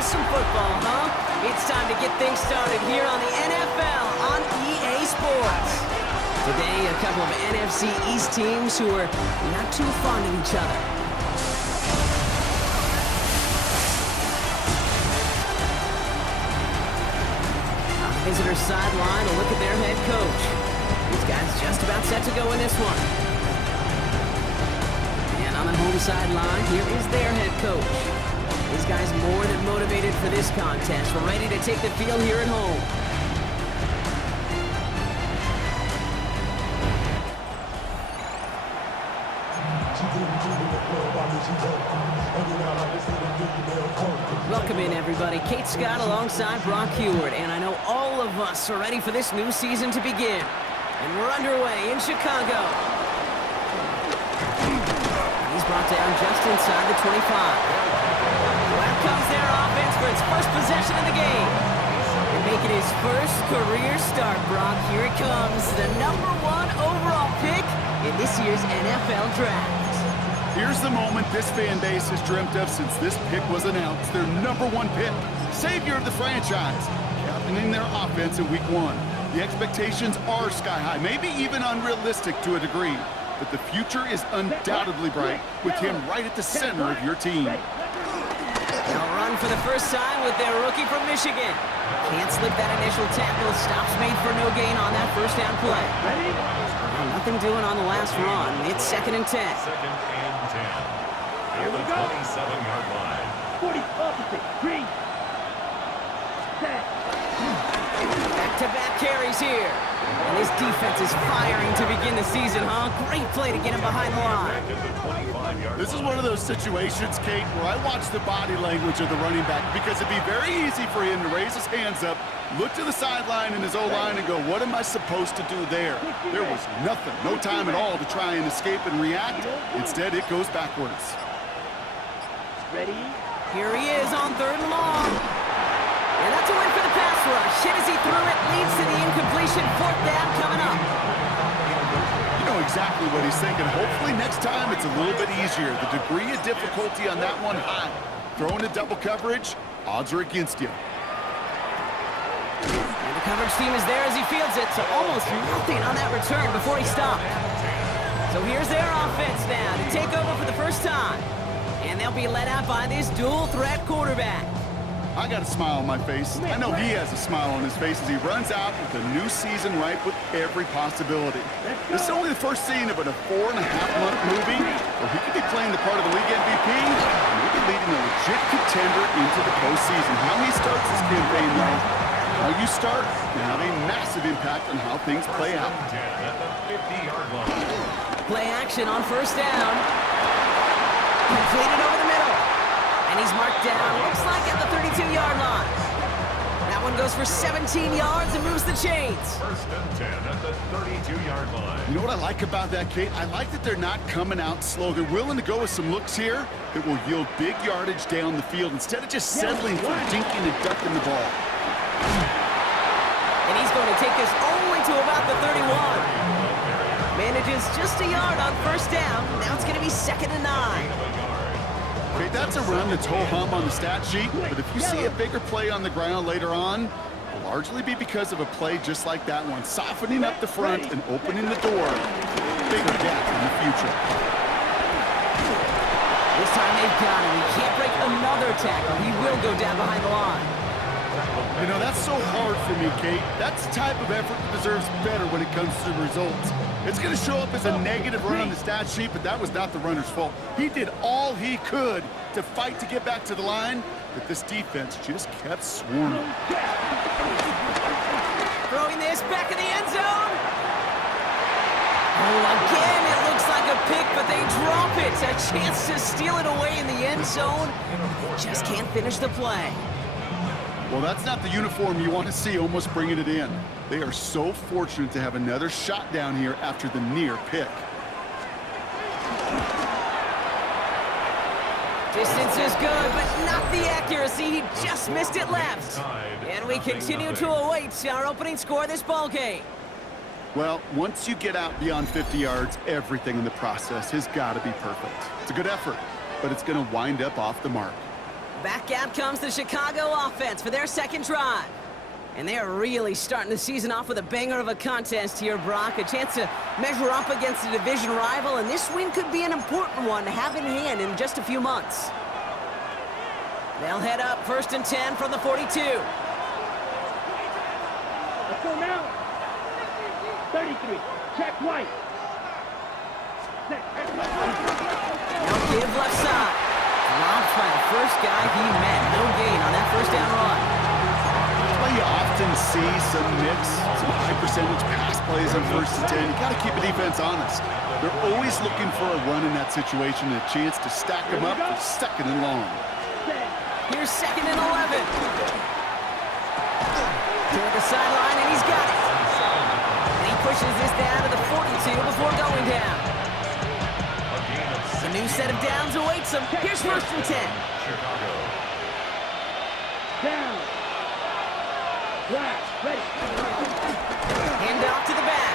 with some football, huh? It's time to get things started here on the NFL on EA Sports. Today, a couple of NFC East teams who are not too fond of each other. On the visitor sideline, a look at their head coach. These guys just about set to go in this one. And on the home sideline, here is their head coach. These guys more than motivated for this contest. We're ready to take the field here at home. Welcome in, everybody. Kate Scott alongside Brock Heward, and I know all of us are ready for this new season to begin. And we're underway in Chicago. And he's brought down just inside the 25. Well, comes their offense for its first possession of the game. And making his first career start, Brock. Here it comes, the #1 overall pick in this year's NFL Draft. Here's the moment this fan base has dreamt of since this pick was announced. Their #1 pick, savior of the franchise, captaining their offense in Week 1. The expectations are sky high, maybe even unrealistic to a degree. But the future is undoubtedly bright with him right at the center of your team. They'll run for the first time with their rookie from Michigan. Can't slip that initial tackle. Stops made for no gain on that first down play. Well, nothing doing on the last run. It's 2nd and 10. Second and 10. Near the 27-yard line. 40 opposite. Green. Set. Back-to-back carries here. And this defense is firing to begin the season, huh? Great play to get him behind the line. This is one of those situations, Kate, where I watch the body language of the running back because it'd be very easy for him to raise his hands up, look to the sideline in his O-line and go, what am I supposed to do there? There was nothing, no time at all to try and escape and react. Instead, it goes backwards. Ready? Here he is on 3rd and long. And that's a win for the pass rush. Hit as he threw it, leads to the incompletion. 4th down coming up. You know exactly what he's thinking. Hopefully next time it's a little bit easier. The degree of difficulty on that one high. Throwing a double coverage, odds are against you. And the coverage team is there as he fields it, so almost nothing on that return before he stopped. So here's their offense now to take over for the first time. And they'll be led out by this dual-threat quarterback. I got a smile on my face. I know he has a smile on his face as he runs out with a new season ripe with every possibility. This is only the first scene of a 4.5-month movie where he could be playing the part of the league MVP and maybe leading a legit contender into the postseason. How he starts this campaign, though, how you start can have a massive impact on how things play out. Play action on 1st down. Completed over the middle. And he's marked down, looks like at the 32-yard line. That one goes for 17 yards and moves the chains. 1st and 10 at the 32-yard line. You know what I like about that, Kate? I like that they're not coming out slow. They're willing to go with some looks here that will yield big yardage down the field instead of just settling for dinking and ducking the ball. And he's going to take this only to about the 31. Manages just a yard on 1st down. Now it's going to be 2nd and 9. Okay, that's a run that's ho-hum on the stat sheet, but if you see a bigger play on the ground later on, it'll largely be because of a play just like that one, softening up the front and opening the door to a bigger gap in the future. This time they've got him. He can't break another tackle. He will go down behind the line. You know, that's so hard for me, Kate. That's the type of effort that deserves better when it comes to the results. It's going to show up as a negative run on the stat sheet, but that was not the runner's fault. He did all he could to fight to get back to the line, but this defense just kept swarming. Throwing this back in the end zone. Oh, again, it looks like a pick, but they drop it. A chance to steal it away in the end zone. They just can't finish the play. Well, that's not the uniform you want to see almost bringing it in. They are so fortunate to have another shot down here after the near pick. Distance is good, but not the accuracy. He just missed it left. And we continue to await our opening score of this ball game. Well, once you get out beyond 50 yards, everything in the process has got to be perfect. It's a good effort, but it's going to wind up off the mark. Back out comes the Chicago offense for their second drive. And they are really starting the season off with a banger of a contest here, Brock. A chance to measure up against a division rival, and this win could be an important one to have in hand in just a few months. They'll head up 1st and 10 from the 42. Let's go now. 33. Check white. Set. No give left side. Dropped by the first guy he met. No gain on that first down run. Well, you often see some mix, some high percentage pass plays on 1st and 10. You got to keep the defense honest. They're always looking for a run in that situation, a chance to stack them up for 2nd and long. Here's 2nd and 11. Toward the sideline, and he's got it. And he pushes this down to the 42 before going down. A new set of downs awaits him. Here's 1st and 10. Chicago. Down. Right. Ready. Hand off to the back.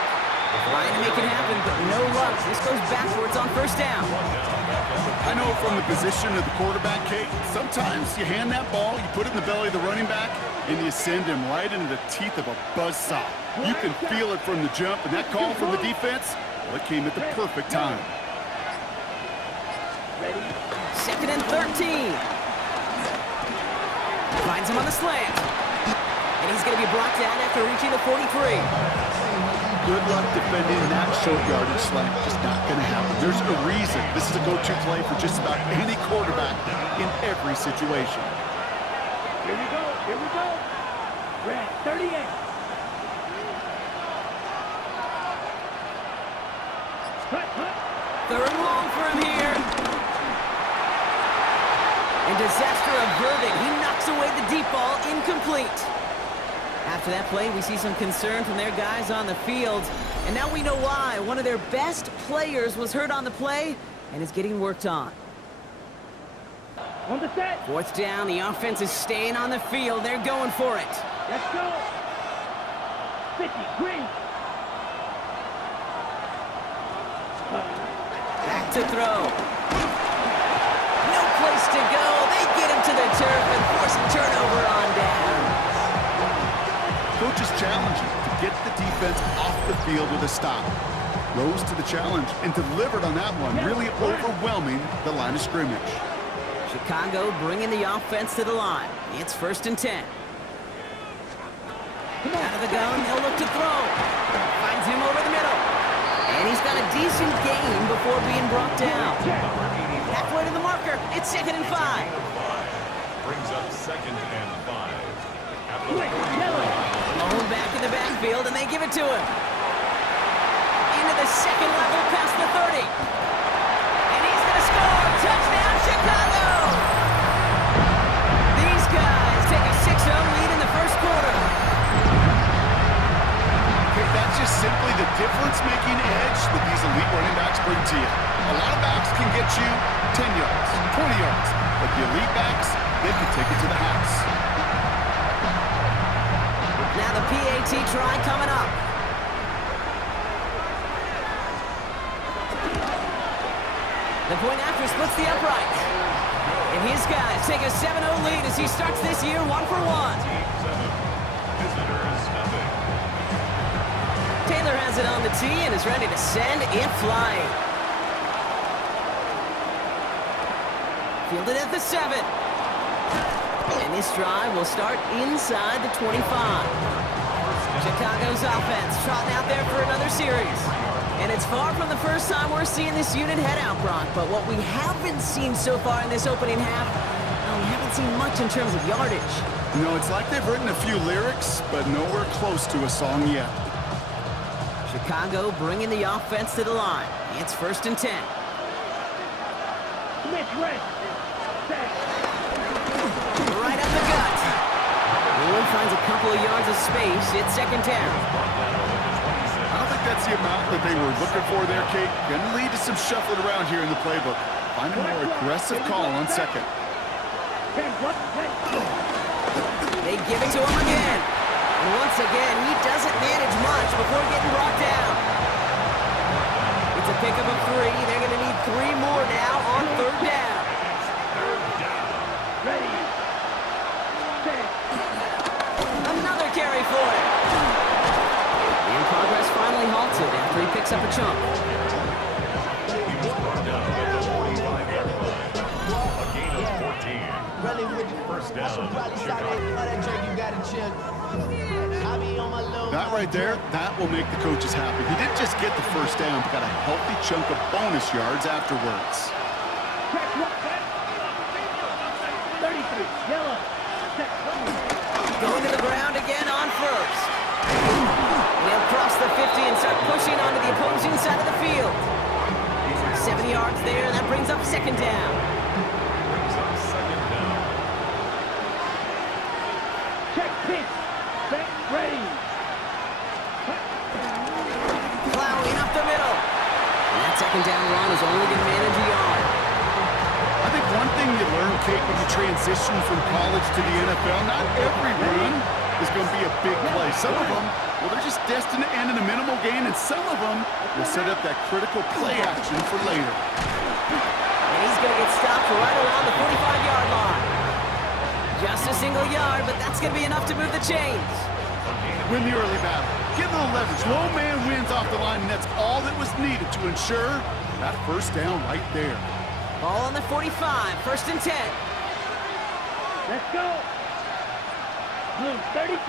Trying to make it happen, but no luck. This goes backwards on 1st down. I know from the position of the quarterback, Kate, sometimes you hand that ball, you put it in the belly of the running back, and you send him right into the teeth of a buzzsaw. You can feel it from the jump, and that call from the defense, well, it came at the perfect time. Ready. 2nd and 13. Finds him on the slant. And he's going to be brought down after reaching the 43. Good luck defending that short yardage slant. Just not going to happen. There's a reason this is a go-to play for just about any quarterback in every situation. Here we go. Here we go. Red. 38. Cut. 3rd and long for him here. And disaster averted. He knocks away the deep ball, incomplete. After that play, we see some concern from their guys on the field. And now we know why. One of their best players was hurt on the play and is getting worked on. On the set. 4th down, the offense is staying on the field. They're going for it. Let's go. 50. Green. Back to throw. No place to go. They get him to the turf and force a turnover on down. Coach's challenge to get the defense off the field with a stop. Rose to the challenge and delivered on that one, really overwhelming the line of scrimmage. Chicago bringing the offense to the line. It's 1st and 10. Out of the gun, he'll look to throw. Finds him over the middle. And he's got a decent gain before being brought down. Halfway to the marker. It's 2nd and 5. Brings up 2nd and 5. Blown back in the backfield, and they give it to him. Into the 2nd level past the 30. And he's going to score. Touchdown, Chicago! These guys take a 6-0 lead in the 1st quarter. That's just simply the difference-making edge that these elite running backs bring to you. A lot of backs can get you 10 yards, 20 yards, but the elite backs, they can take it to the house. Now the PAT try coming up. The point after splits the uprights. And his guys take a 7-0 lead as he starts this year 1 for 1. Visitors nothing. Taylor has it on the tee and is ready to send it flying. Fielded at the 7. And this drive will start inside the 25. Chicago's offense trotting out there for another series. And it's far from the first time we're seeing this unit head out, Brock. But what we haven't seen so far in this opening half, well, we haven't seen much in terms of yardage. No, it's like they've written a few lyrics, but nowhere close to a song yet. Chicago bringing the offense to the line. It's 1st and 10. Switch red. Set. Right up the gut. Lewin finds a couple of yards of space. It's 2nd down. I don't think that's the amount that they were looking for there, Kate. Gonna lead to some shuffling around here in the playbook. Find a more aggressive call on 2nd. They give it to him again. And once again, he doesn't manage much before getting brought down. It's a pickup of 3. They're going to need 3 more now on 3rd down. Ready. sorry for it. And progress finally halted after he picks up a chunk. He was brought down at the 45-yard line. A gain of 14. First down, Chicago. That right there, that will make the coaches happy. He didn't just get the first down, but got a healthy chunk of bonus yards afterwards. 33, yellow. Going to the ground again on first. They'll cross the 50 and start pushing onto the opposing side of the field. 7 yards there, and that brings up second down. Brings up second down. Check pitch. Set, ready. Plowing up the middle. And that second down run is only going to manage a yard. I think one thing you learn, Kate, when you transition from college to the NFL, not every run is going to be a big play. Some of them, well, they're just destined to end in a minimal gain, and some of them will set up that critical play action for later. And he's going to get stopped right around the 45-yard line. Just a single yard, but that's going to be enough to move the chains. Win the early battle. Get a little leverage. Low man wins off the line, and that's all that was needed to ensure that first down right there. Ball on the 45, first and 10. Let's go. Blue, 32.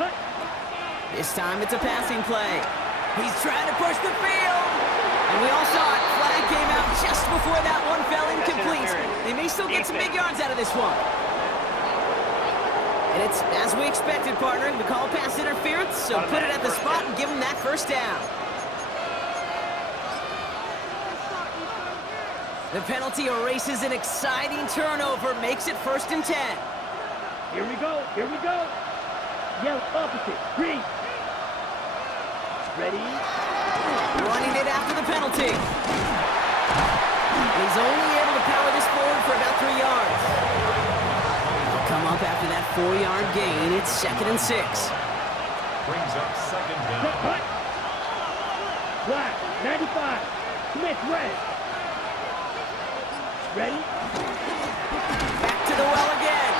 Hut. This time it's a passing play. He's trying to push the field. And we all saw it. Flag came out just before that one fell incomplete. They may still get some big yards out of this one. And it's as we expected, partner. We call pass interference, so put it at the spot and give him that first down. The penalty erases an exciting turnover, makes it first and 10. Here we go. Here we go. Yellow opposite. Green. Ready. Running it after the penalty. He's only able to power this forward for about 3 yards. He'll come up after that 4-yard gain. It's second and 6. Brings up second Set, down. hut. Black, 95. Smith, red. Ready. Back to the well again.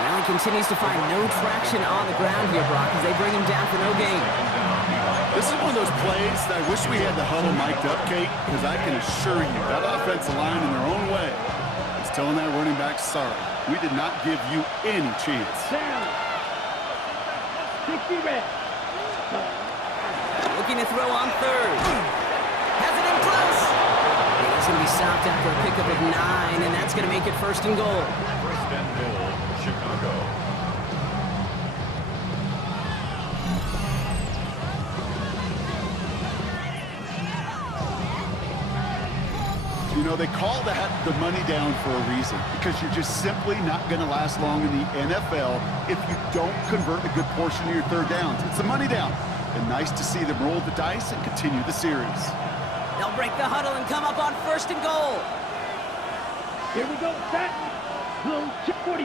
Well, he continues to find no traction on the ground here, Brock, as they bring him down for no gain. This is one of those plays that I wish we had the huddle mic'd up, Kate, because I can assure you that offensive line in their own way is telling that running back, sorry, we did not give you any chance. Down. 60 red. Looking to throw on third. Has it in close. And he's going to be stopped after a pickup of 9, and that's going to make it first and goal. First and goal, Chicago. You know, they call that the money down for a reason, because you're just simply not going to last long in the NFL if you don't convert a good portion of your third downs. It's the money down. And nice to see them roll the dice and continue the series. They'll break the huddle and come up on first and goal. Here we go. Set. Blue, check 45.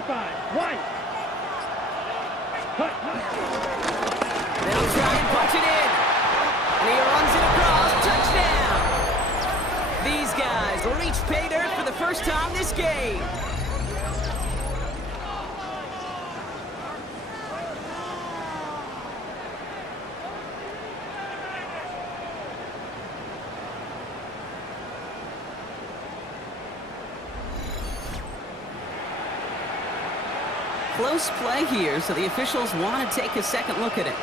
White. Hut, hut. They'll try and punch it in. And he runs it across. Touchdown. These guys reach pay dirt for the first time this game. Close play here, so the officials want to take a second look at it.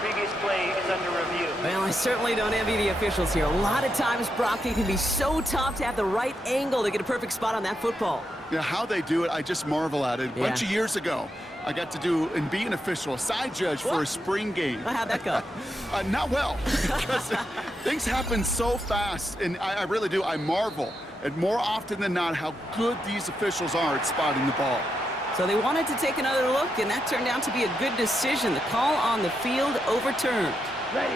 Previous play is under review. Well, I certainly don't envy the officials here. A lot of times, Brock, it can be so tough to have the right angle to get a perfect spot on that football. Yeah, how they do it, I just marvel at it. A bunch of years ago, I got to do and be an official, a side judge for a spring game. How'd that go? Not well, because things happen so fast, and I really do. I marvel at more often than not how good these officials are at spotting the ball. So they wanted to take another look, and that turned out to be a good decision. The call on the field overturned. Ready.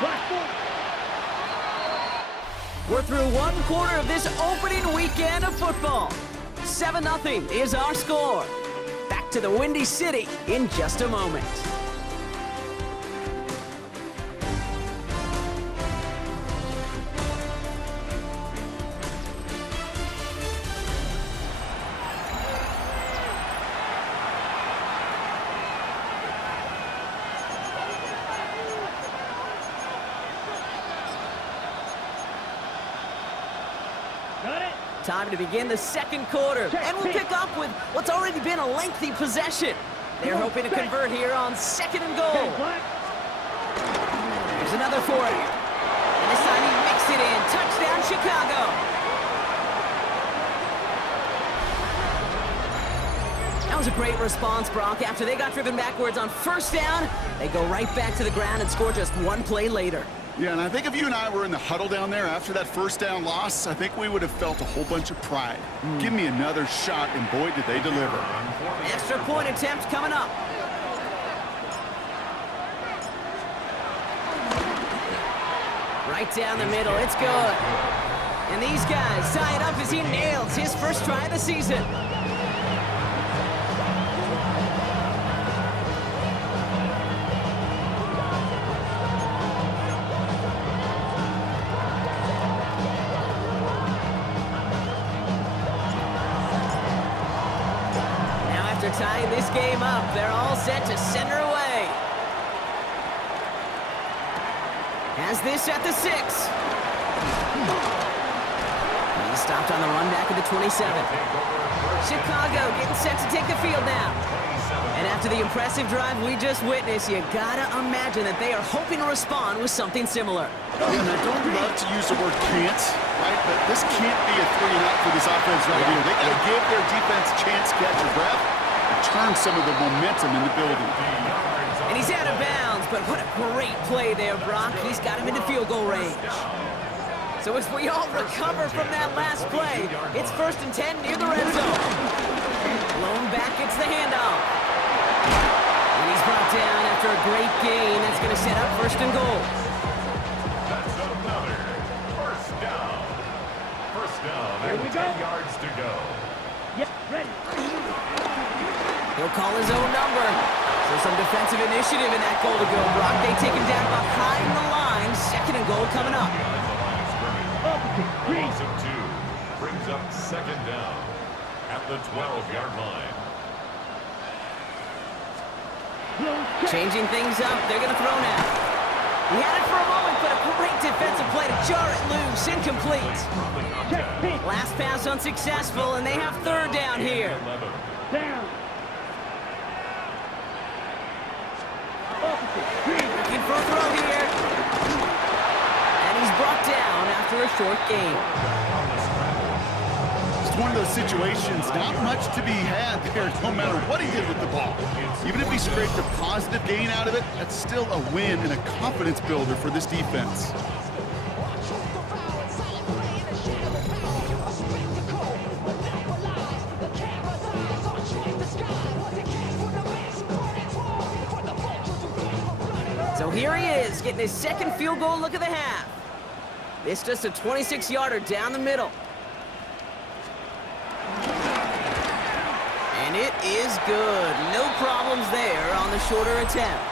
Black foot. We're through one quarter of this opening weekend of football. 7-0 is our score. Back to the Windy City in just a moment. Got it. Time to begin the second quarter. And we'll pick up with what's already been a lengthy possession. They're hoping to convert here on 2nd and goal. There's another for it. And this time he mixed it in. Touchdown, Chicago. That was a great response, Brock. After they got driven backwards on 1st down, they go right back to the ground and score just one play later. Yeah, and I think if you and I were in the huddle down there after that 1st down loss, I think we would have felt a whole bunch of pride. Give me another shot, and boy, did they deliver. Extra point attempt coming up. Right down the middle, it's good. And these guys tie it up as he nails his first try of the season. Tying this game up, they're all set to center away. Has this at the 6. He's stopped on the run back at the 27. Chicago getting set to take the field now. And after the impressive drive we just witnessed, you gotta imagine that they are hoping to respond with something similar. Yeah, and I don't love to use the word can't, right? But this can't be a 3-and-out for this offense right here. They gotta give their defense a chance to catch your breath. Turn some of the momentum in the building. And he's out of bounds, but what a great play there, Brock. He's got him into field goal range. So as we all recover from that last play, it's 1st and 10 near the red zone. Blown back, it's the handoff. And he's brought down after a great gain. That's going to set up 1st and goal. That's another 1st down. 1st down and 10 yards to go. Yep, ready. He'll call his own number. So some defensive initiative in that goal to go, Brock. They take him down behind the line. 2nd and goal coming up. Loss of 2 brings up 2nd down at the 12-yard line. Changing things up. They're going to throw now. He had it for a moment, but a great defensive play to jar it loose. Incomplete. Last pass unsuccessful, and they have 3rd down here. Down. Looking for a throw here. And he's brought down after a short gain. It's one of those situations, not much to be had there, no matter what he did with the ball. Even if he scraped a positive gain out of it, that's still a win and a confidence builder for this defense. So here he is, getting his 2nd field goal look of the half. This just a 26-yarder down the middle. And it is good. No problems there on the shorter attempt.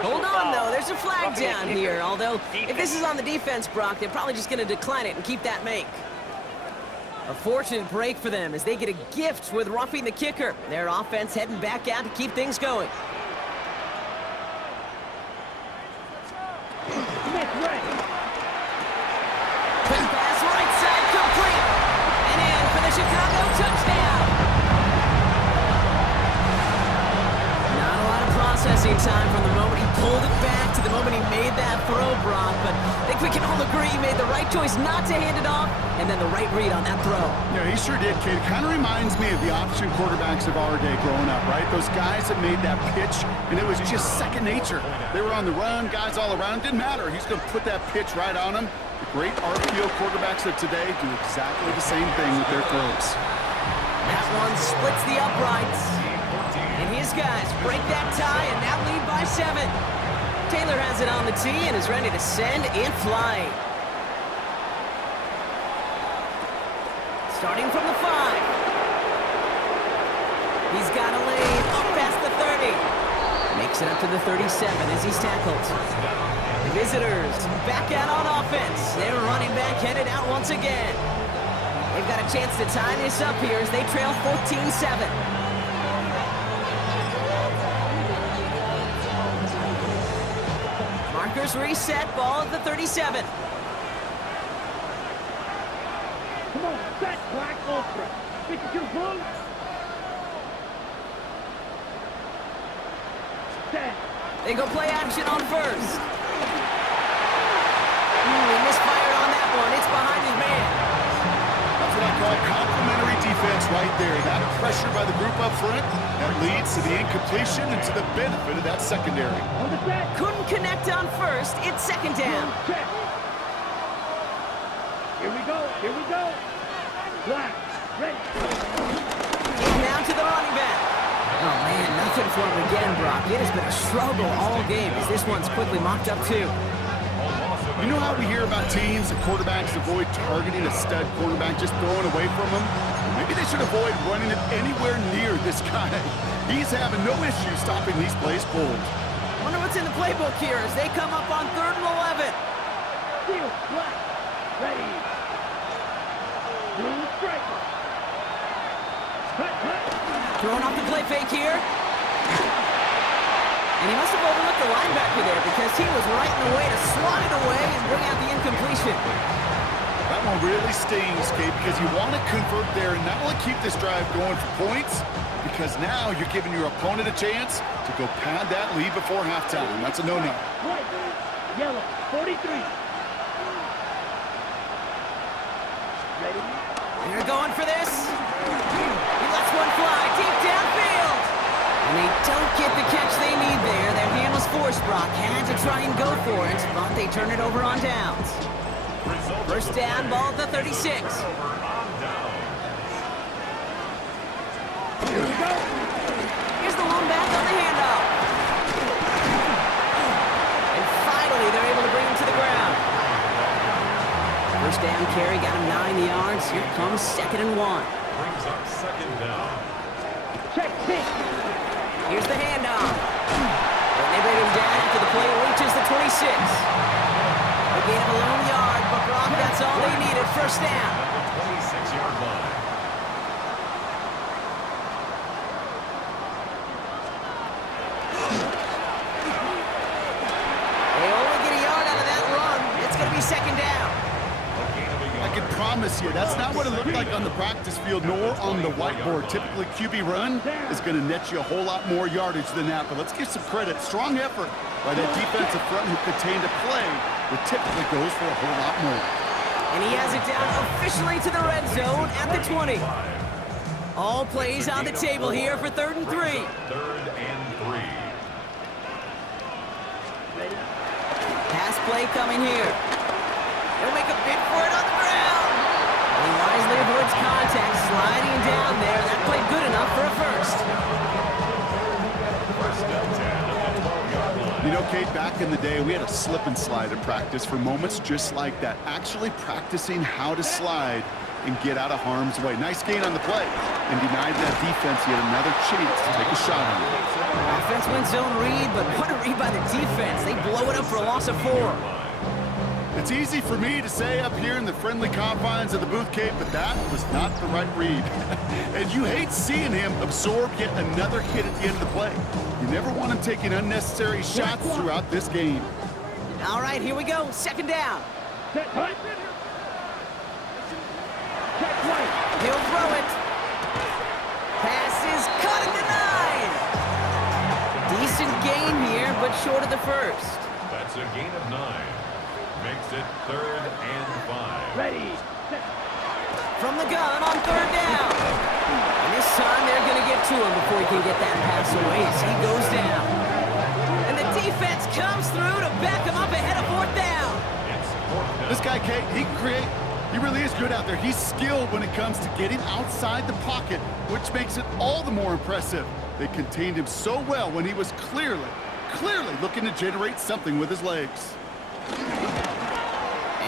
Hold on, though. There's a flag down here. Although, if this is on the defense, Brock, they're probably just going to decline it and keep that make. A fortunate break for them as they get a gift with roughing the kicker. Their offense heading back out to keep things going. Quick pass right side, complete. And in for the Chicago touchdown. Not a lot of processing time from the moment he pulled it back to the moment he made that throw, Brock. But I think we can all agree he made the right choice not to hand it off, and then the right read on that throw. Yeah, he sure did, Kate. It kind of reminds me of the option quarterbacks of our day growing up, right? Those guys that made that pitch, and it was just second nature. They were on the run, guys all around. Didn't matter. He's going to put that pitch right on them. The great RPO quarterbacks of today do exactly the same thing with their throws. That one splits the uprights. And his guys break that tie and now lead by 7. Taylor has it on the tee and is ready to send in flight. Starting from the 5. He's got a lane up past the 30. Makes it up to the 37 as he's tackled. The visitors back out on offense. Their running back headed out once again. They've got a chance to tie this up here as they trail 14-7. Markers reset, ball at the 37. Come on, set black ultra. 52 blue. Set. They go play action on first. He misfired on that one. It's behind his man. That's what I call complimentary defense right there. That pressure by the group up front, that leads to the incompletion and to the benefit of that secondary. On the set. Couldn't connect on first. It's second down. Check. Here we go. Here we go. Black. Ready. Now to the running back. Oh, man, nothing for him again, Brock. It has been a struggle all game as this one's quickly mocked up, too. You know how we hear about teams and quarterbacks avoid targeting a stud cornerback, just throwing away from him? Maybe they should avoid running it anywhere near this guy. He's having no issue stopping these plays cold. Wonder what's in the playbook here as they come up on 3rd and 11. Steel. Black. Ready. Blue striker. Cut, cut. Throwing off the play fake here. And he must have overlooked the linebacker there because he was right in the way to swat it away and bring out the incompletion. That one really stings, Kate, because you want to convert there and not only keep this drive going for points, because now you're giving your opponent a chance to go pad that lead before halftime. That's a no-no. White. Yellow. 43. Ready. They're going for this. He lets one fly deep downfield. And they don't get the catch they need there. Their hand was forced, Brock. Had to try and go for it, but they turn it over on downs. First down, ball at the 36. Here we go. Here's the lone back on the handoff. And finally, they're able to bring him to the ground. First down carry, got him 9 yards. Here comes 2nd and 1. Brings up 2nd down. Check. Six. Here's the handoff. And they bring him down after the play reaches the 26. A gain of a lone yard, but Brock, that's all they needed. First down. At the 26-yard line. They only get a yard out of that run. It's going to be 2nd down. I can promise you, that's not what it looked like on the practice field, nor on the whiteboard. Typically, QB run is going to net you a whole lot more yardage than that. But let's give some credit. Strong effort by that defensive front who contained a play that typically goes for a whole lot more. And he has it down officially to the red zone at the 20. All plays on the table here for 3rd and 3. 3rd and 3. Pass play coming here. They'll make a bid for it on the ground. And he wisely avoids contact, sliding down there. That played good enough for a first. You know, Kate, back in the day, we had a slip and slide at practice for moments just like that. Actually practicing how to slide and get out of harm's way. Nice gain on the play and denied that defense yet another chance to take a shot on it. Offense went zone read, but what a read by the defense. They blow it up for a loss of 4. It's easy for me to say up here in the friendly confines of the booth, Kate, but that was not the right read. And you hate seeing him absorb yet another hit at the end of the play. You never want him taking unnecessary shots throughout this game. All right, here we go. 2nd down. Set. Cut. Check. White. He'll throw it. Pass is caught at the 9. Decent gain here, but short of the first. That's a gain of 9. Makes it 3rd and 5. Ready. Set. From the gun on 3rd down. And this time they're going to get to him before he can get that pass away as he goes down. And the defense comes through to back him up ahead of 4th down. It's 4th down. This guy, Kate, he can create. He really is good out there. He's skilled when it comes to getting outside the pocket, which makes it all the more impressive. They contained him so well when he was clearly looking to generate something with his legs.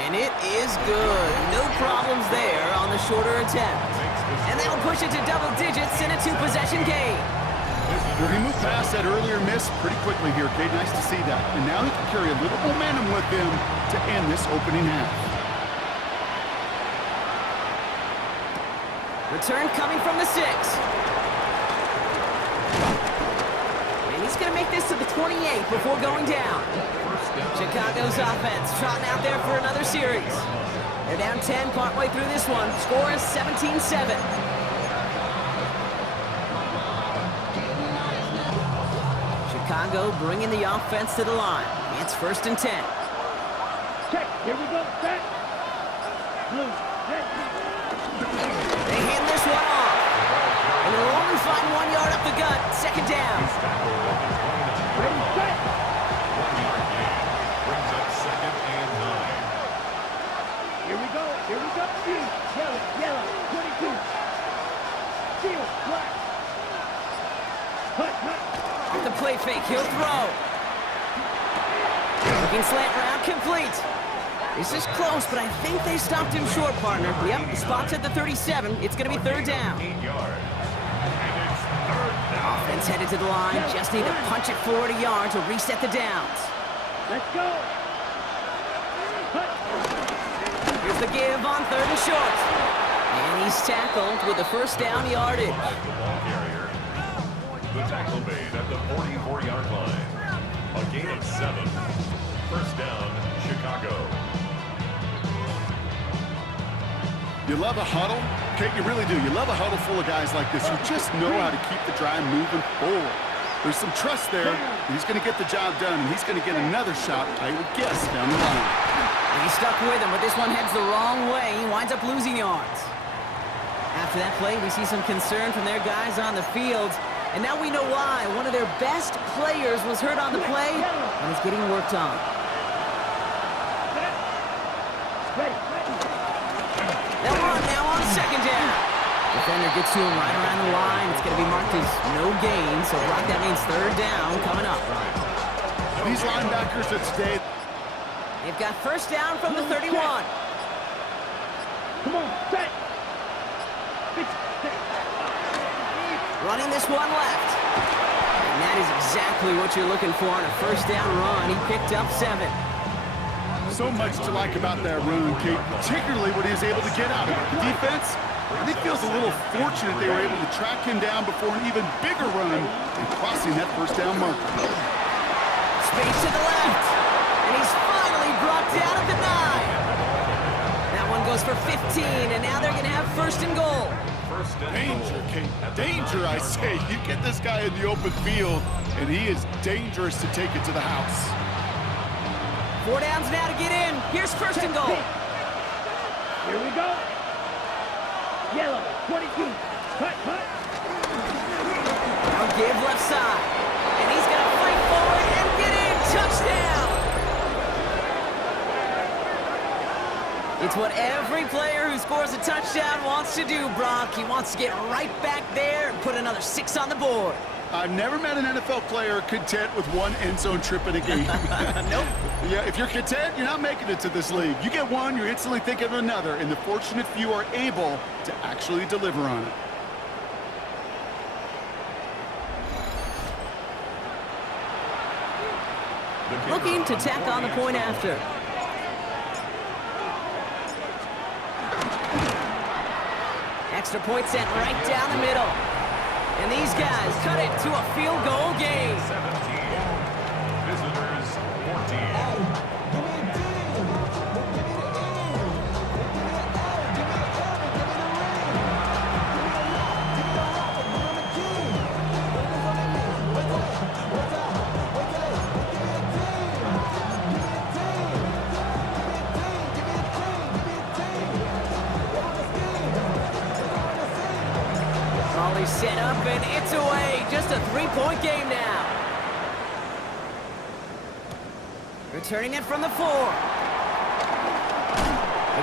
And it is good. No problems there on the shorter attempt. And that'll push it to double digits in a 2-possession game. Well, he moved past that earlier miss pretty quickly here, Kate. Nice to see that. And now he can carry a little momentum with him to end this opening half. Return coming from the 6. And he's going to make this to the 28 before going down. Chicago's offense trotting out there for another series. They're down 10 partway through this one. Score is 17-7. Chicago bringing the offense to the line. It's 1st and 10. Check. Here we go. Set. Blue. Red. They hand this one off. And they'll only find 1 yard up the gut. 2nd down. Ready, set. 1 yard gain. Brings up 2nd and 9. Here we go. Here we go. Green. Yellow. Yellow. 22. Steel. Black. Hut. Hut. With the play fake, he'll throw. Looking slant route, complete. This is close, but I think they stopped him short, partner. Yep, spot's at the 37. It's going to be 3rd down. 8 yards. And it's 3rd down. Offense headed to the line. Just need to punch it forward a yard to reset the downs. Let's go. Hut. Here's the give on 3rd and short. And he's tackled with the 1st down yardage. The ball carrier. The tackle made at the 44-yard line. A gain of 7. 1st down, Chicago. You love a huddle? Okay, you really do. You love a huddle full of guys like this who just know how to keep the drive moving forward. There's some trust there. He's going to get the job done, and he's going to get another shot, I would guess, down the line. He's stuck with him, but this one heads the wrong way. He winds up losing yards. After that play, we see some concern from their guys on the field. And now we know why. One of their best players was hurt on the play and is getting worked on. They'll run now on 2nd down. Defender gets to him right around the line. It's going to be marked as no gain. So, Brock, that means 3rd down coming up. These linebackers that stay. They've got 1st down from the 31. Come on, set. Running this one left. And that is exactly what you're looking for on a 1st down run. He picked up 7. So much to like about that run, Kate, particularly what he was able to get out of it. The defense, I think, feels a little fortunate they were able to track him down before an even bigger run and crossing that 1st down marker. Space to the left. And he's finally brought down at the 9. That one goes for 15, and now they're going to have 1st and goal. Danger, Kate. Danger, I say. You get this guy in the open field, and he is dangerous to take it to the house. 4 downs now to get in. Here's 1st and goal. Here we go. Yellow, 22. Hut, hut. Now give left side. And he's going to fight forward and get in. Touchdown. It's what every player who scores a touchdown wants to do, Brock. He wants to get right back there and put another 6 on the board. I've never met an NFL player content with 1 end zone trip in a game. Nope. Yeah, if you're content, you're not making it to this league. You get one, you're instantly thinking of another, and the fortunate few are able to actually deliver on it. Looking to tack on the point after. Extra point sent right down the middle. And these guys cut it to a field goal game. 17. Visitors 14. Set up and it's away. Just a 3-point game now. Returning it from the 4. A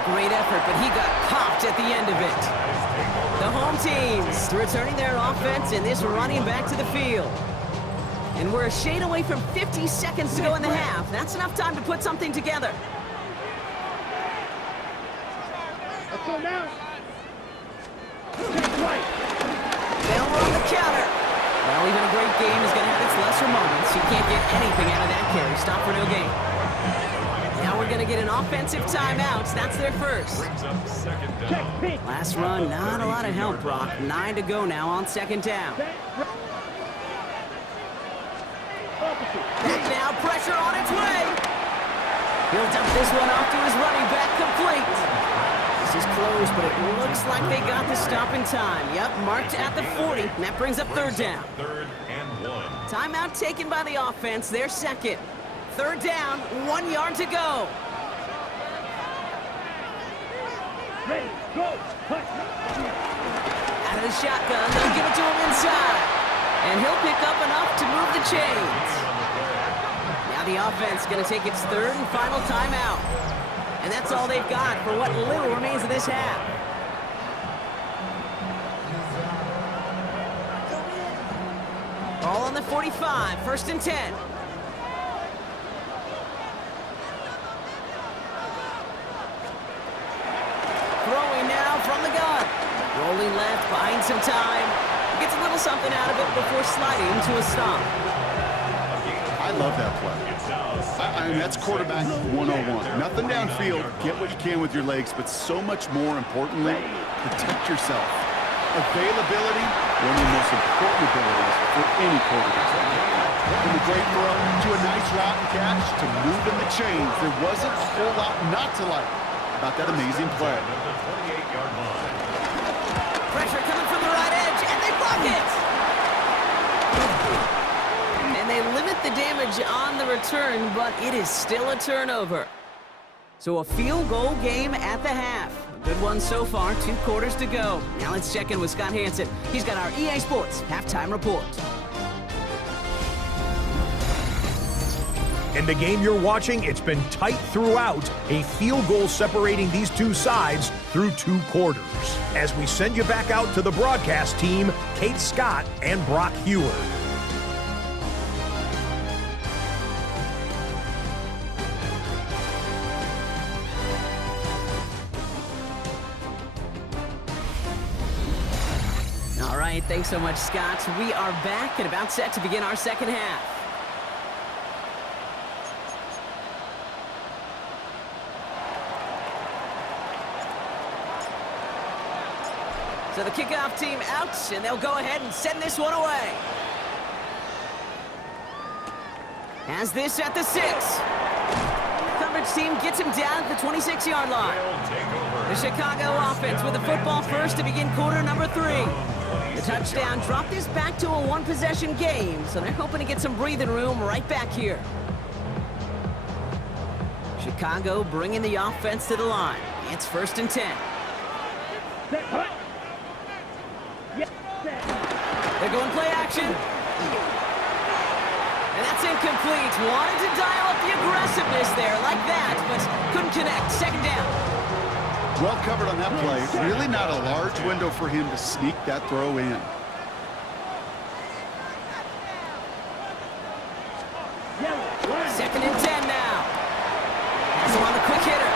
great effort, but he got popped at the end of it. The home teams returning their offense and this running back to the field. And we're a shade away from 50 seconds to go in the half. That's enough time to put something together. Let's go now. They'll run the counter. Well, even a great game is going to have its lesser moments. You can't get anything out of that carry. Stop for no gain. Now we're going to get an offensive timeout. That's their first. Brings up 2nd down. Last run, not a lot of help, Brock. 9 to go now on 2nd down. And now pressure on its way. He'll dump this one off to his running back, complete. is closed, but it looks like they got the stop in time. Yep, marked at the 40, and that brings up third down. Third and 1. Timeout taken by the offense, their second. Third down, 1 yard to go. Ready, go, hut. Out of the shotgun, they'll give it to him inside. And he'll pick up enough to move the chains. Now the offense going to take its third and final timeout. And that's all they've got for what little remains of this half. Ball on the 45, first and 10. Throwing now from the gun. Rolling left, buying some time. Gets a little something out of it before sliding to a stop. I love that play. I mean, that's quarterback 101. Nothing downfield, get what you can with your legs, but so much more importantly, protect yourself. Availability, one of the most important abilities for any quarterback. From a great throw to a nice route and catch to moving the chains, there wasn't a whole lot not to like about that amazing play. Pressure coming from the right edge, and they block it! And they limit the damage on the return, but it is still a turnover. So a field goal game at the half. A good one so far, 2 quarters to go. Now let's check in with Scott Hansen. He's got our EA Sports halftime report. In the game you're watching, it's been tight throughout, a field goal separating these two sides through 2 quarters. As we send you back out to the broadcast team, Kate Scott and Brock Hewer. All right, thanks so much, Scott. We are back and about set to begin our second half. So the kickoff team out, and they'll go ahead and send this one away. Has this at the 6. Coverage team gets him down at the 26-yard line. The Chicago offense with the football first to begin quarter number 3. The touchdown dropped this back to a 1-possession game, so they're hoping to get some breathing room right back here. Chicago bringing the offense to the line. It's first and 10. They're going play action. And that's incomplete. Wanted to dial up the aggressiveness there like that, but couldn't connect. Second down. Well covered on that play. Really not a large window for him to sneak that throw in. Second and 10 now. Has him on the quick hitter.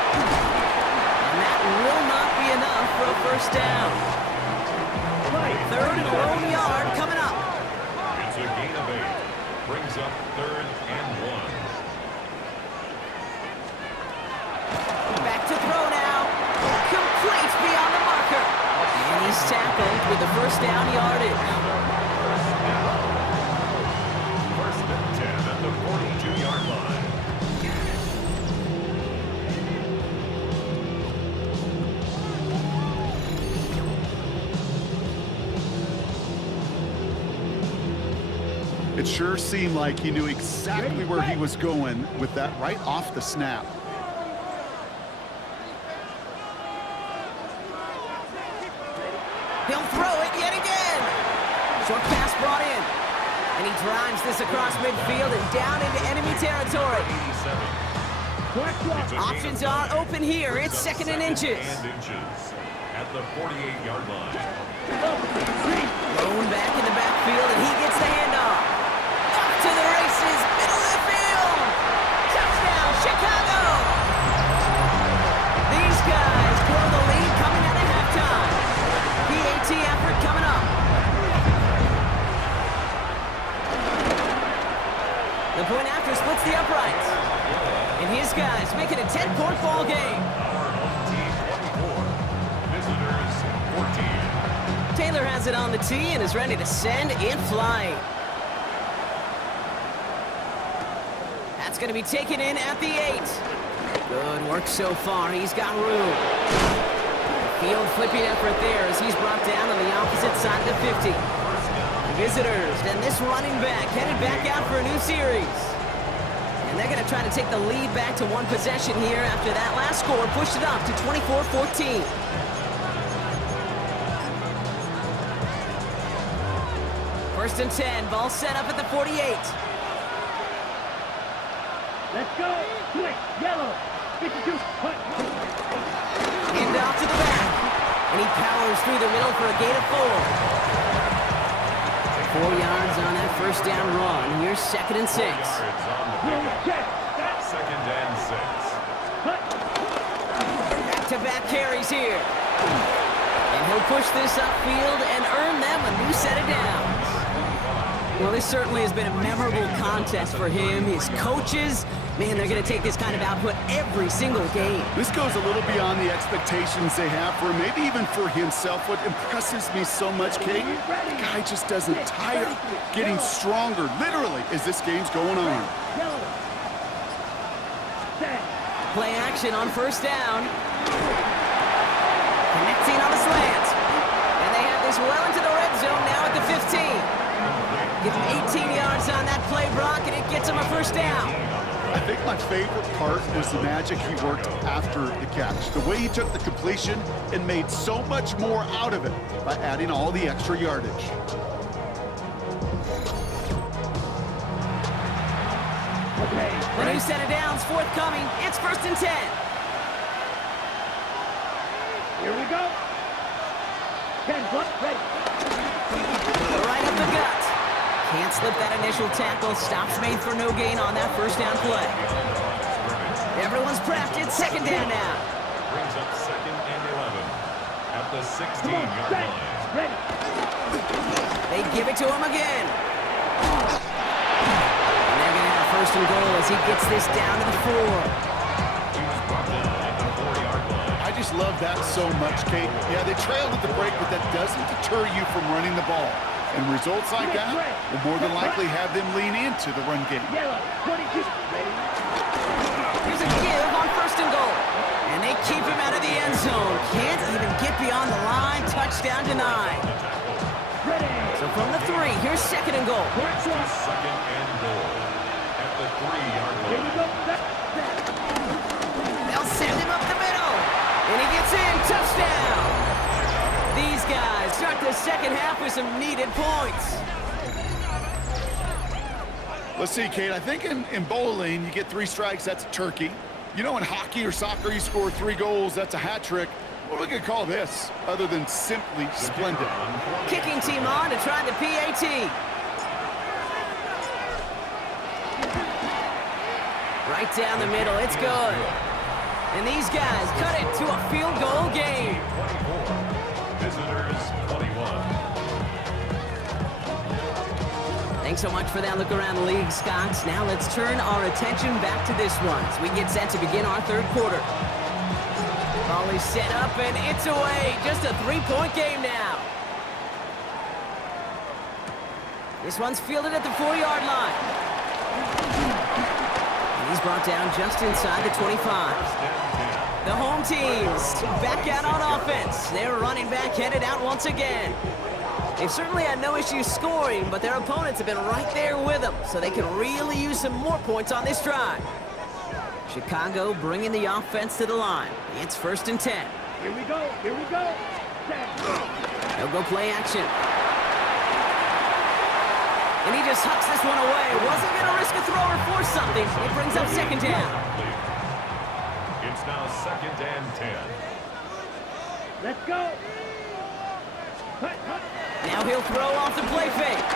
And that will not be enough for a first down. Third and a lone yard coming up. It's a gain of 8. Brings up third and 1. Back to throw now. Complete beyond the marker. And he's tackled with the first down yardage. First and 10 at the 42-yard line. It sure seemed like he knew exactly where he was going with that right off the snap. He'll throw it yet again. Short pass brought in. And he drives this across midfield and down into enemy territory. Options are open here. It's second and inches. At the 48-yard line. Thrown back in the backfield, and he gets the handoff. Off to the races, middle of the field. Touchdown, Chicago. These guys blow the lead coming out of halftime. PAT effort coming up. The point after splits the uprights. And his guys make it a 10-point ball game. Taylor has it on the tee and is ready to send in flight. That's going to be taken in at the 8. Good work so far. He's got room. Field flipping effort there as he's brought down on the opposite side of the 50. Visitors, and this running back headed back out for a new series. And they're going to try to take the lead back to one possession here after that last score pushed it up to 24-14. First and 10, ball set up at the 48. Let's go. Quick. Yellow. 52. Punt. Hand off to the back. And he powers through the middle for a gain of 4. 4 yards on that first down run. Here's second and 6. Second and 6. Back-to-back carries here. And he'll push this upfield and earn them a new set of downs. Well, this certainly has been a memorable contest for him. His coaches, man, they're going to take this kind of output every single game. This goes a little beyond the expectations they have for him, maybe even for himself. What impresses me so much, Kate, the guy just doesn't tire, getting stronger, literally, as this game's going on. Play action on first down. Connecting on a slant. And they have this well into the red zone now at the 15. Give him 18 yards on that play, Brock, and it gets him a first down. I think my favorite part was the magic he worked after the catch. The way he took the completion and made so much more out of it by adding all the extra yardage. The new set of downs forthcoming. It's first and 10. Here we go. 10 plus ready. Right up the gut. Can't slip that initial tackle. Stops made for no gain on that first down play. Everyone's prepped. It's second down now. Brings up second and 11 at the 16-yard line. Ready. They give it to him again. And they're going to have first and goal as he gets this down to the 4. He was brought down at the 4-yard line. I just love that so much, Kate. Yeah, they trailed at the break, but that doesn't deter you from running the ball. And results like that will more than likely have them lean into the run game. Yellow. 22. Ready. Here's a give on first and goal. And they keep him out of the end zone. Can't even get beyond the line. Touchdown denied. Ready. So from the 3, here's second and goal. Second and goal at the 3-yard Here we line. go. They'll send him up the middle. And he gets in. Touchdown. These guys start the second half with some needed points. Let's see, Kate. I think in bowling, you get 3 strikes, that's a turkey. You know, in hockey or soccer, you score 3 goals, that's a hat trick. What are we going to call this, other than simply splendid? Kicking team on to try the PAT. Right down the middle, it's good. And these guys cut it to a field goal game. 24. Visitors 21. Thanks so much for that look around the league, Scott. Now let's turn our attention back to this one as we get set to begin our third quarter. Ball is set up and it's away. Just a 3-point game now. This one's fielded at the 4-yard line. And he's brought down just inside the 25. The home teams back out on offense. Their running back headed out once again. They've certainly had no issues scoring, but their opponents have been right there with them, so they can really use some more points on this drive. Chicago bringing the offense to the line. It's first and 10. Here we go. Here we go. They'll go play action. And he just hucks this one away. Wasn't going to risk a throw or force something. It brings up second down. It's now second and 10. Let's go. Now he'll throw off the play fake.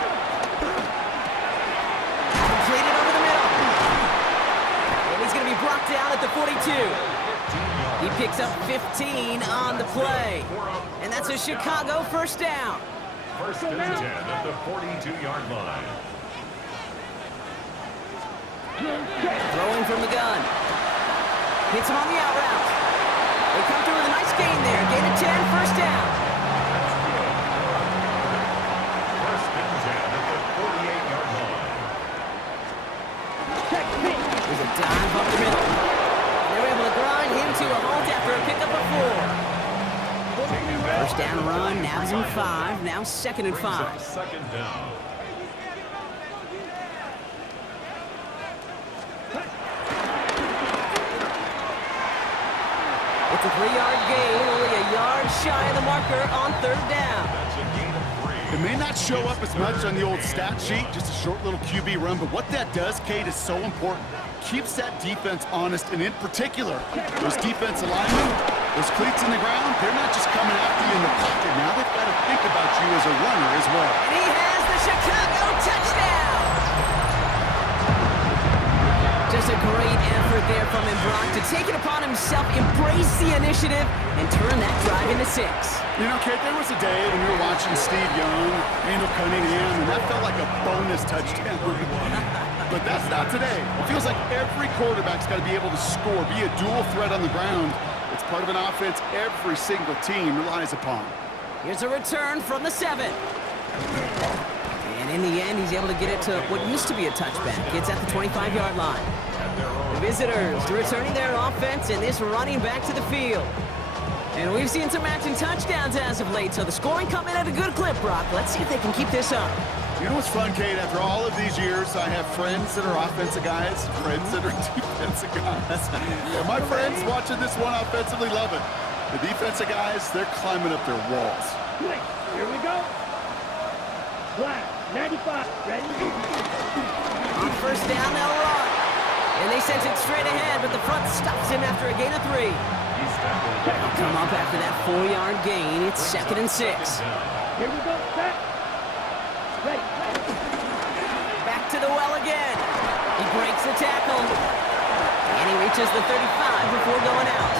Completed over the middle. And he's going to be brought down at the 42. He picks up 15 on the play. And that's a Chicago first down. First and 10 at the 42-yard line. Throwing from the gun. Hits him on the out route. They come through with a nice gain there. Gain of 10, first down. First and 10 at the 48-yard line. There's a dive up the middle. They're able to grind him to a halt after a pickup of 4. First down run, now it's in 5, now 2nd and 5. Second down. It's a 3-yard gain, only a yard shy of the marker on 3rd down. That's a gain of 3. It may not show up as much on the old stat sheet, just a short little QB run, but what that does, Kate, is so important. Keeps that defense honest, and in particular, those defensive linemen, those cleats in the ground, they're not just coming after you in the pocket. Now they've got to think about you as a runner as well. And he has the Chicago touchdown! Just a great effort there from him, Brock, to take it upon himself, embrace the initiative, and turn that drive into 6. You know, Kate, there was a day when we were watching Steve Young, Randall Cunningham, and that felt like a bonus touchdown. But that's not today. It feels like every quarterback's got to be able to score, be a dual threat on the ground. It's part of an offense every single team relies upon. Here's a return from the 7. And in the end, he's able to get it to what used to be a touchback. It's at the 25-yard line. The visitors returning their offense and this running back to the field. And we've seen some matching touchdowns as of late, so the scoring coming at a good clip, Brock. Let's see if they can keep this up. You know what's fun, Kate? After all of these years, I have friends that are offensive guys, friends that are defensive guys. And my friends watching this one offensively love it. The defensive guys, they're climbing up their walls. Quick, here we go. Black, 95, ready? On 1st down, they'll run. And they sent it straight ahead, but the front stops him after a gain of 3. They'll come up after that 4-yard gain. It's 2nd and 6. Here we go, set. Ready. Back to the well again. He breaks the tackle. And he reaches the 35 before going out.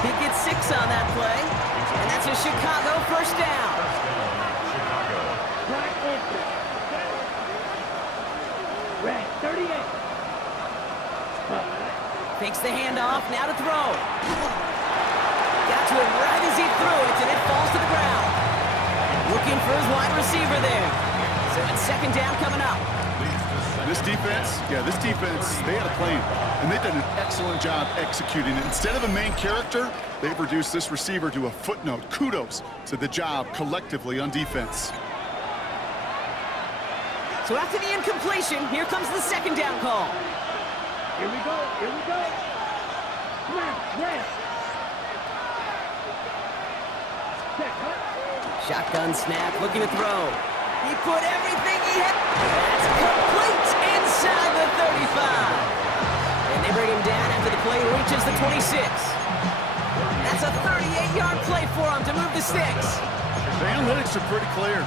He gets 6 on that play. And that's a Chicago 1st down. Black answer. Red, 38. Fakes the handoff, now to throw. Got to him right as he threw it, and it falls to the ground. Looking for his wide receiver there. So it's 2nd down coming up. This defense, they had a plan, and they've done an excellent job executing it. Instead of a main character, they've reduced this receiver to a footnote. Kudos to the job collectively on defense. So after the incompletion, here comes the 2nd down call. Here we go, here we go. Snap, red. Shotgun snap, looking to throw. He put everything he had. That's complete inside the 35. And they bring him down after the play reaches the 26. That's a 38-yard play for him to move the sticks. The analytics are pretty clear.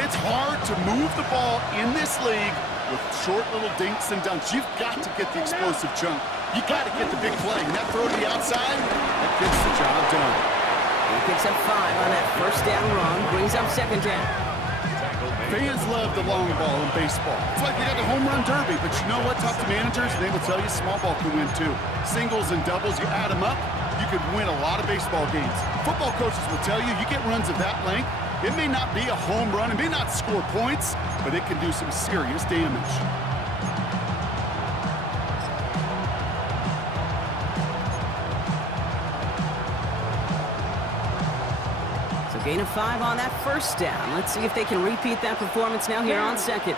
It's hard to move the ball in this league with short little dinks and dunks. You've got to get the explosive chunk. You got to get the big play. And that throw to the outside, that gets the job done. He picks up 5 on that 1st down run, brings up 2nd down. Fans love the long ball in baseball. It's like they got the home run derby, but you know what? Talk to managers, and they will tell you small ball can win too. Singles and doubles, you add them up, you could win a lot of baseball games. Football coaches will tell you, you get runs of that length, it may not be a home run, it may not score points, but it can do some serious damage. So gain of 5 on that 1st down. Let's see if they can repeat that performance now here on 2nd.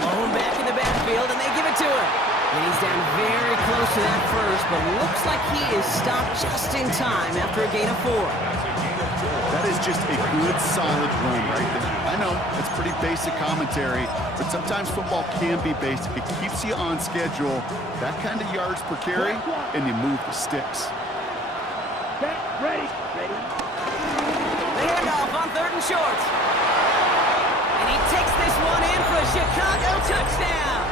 Blown back in the backfield, and they give it to him. And he's down very close to that 1st, but looks like he is stopped just in time after a gain of 4. That is just a good, solid run right there. I know, it's pretty basic commentary, but sometimes football can be basic. It keeps you on schedule, that kind of yards per carry, and you move the sticks. Ready. The handoff on 3rd and short. And he takes this one in for a Chicago touchdown.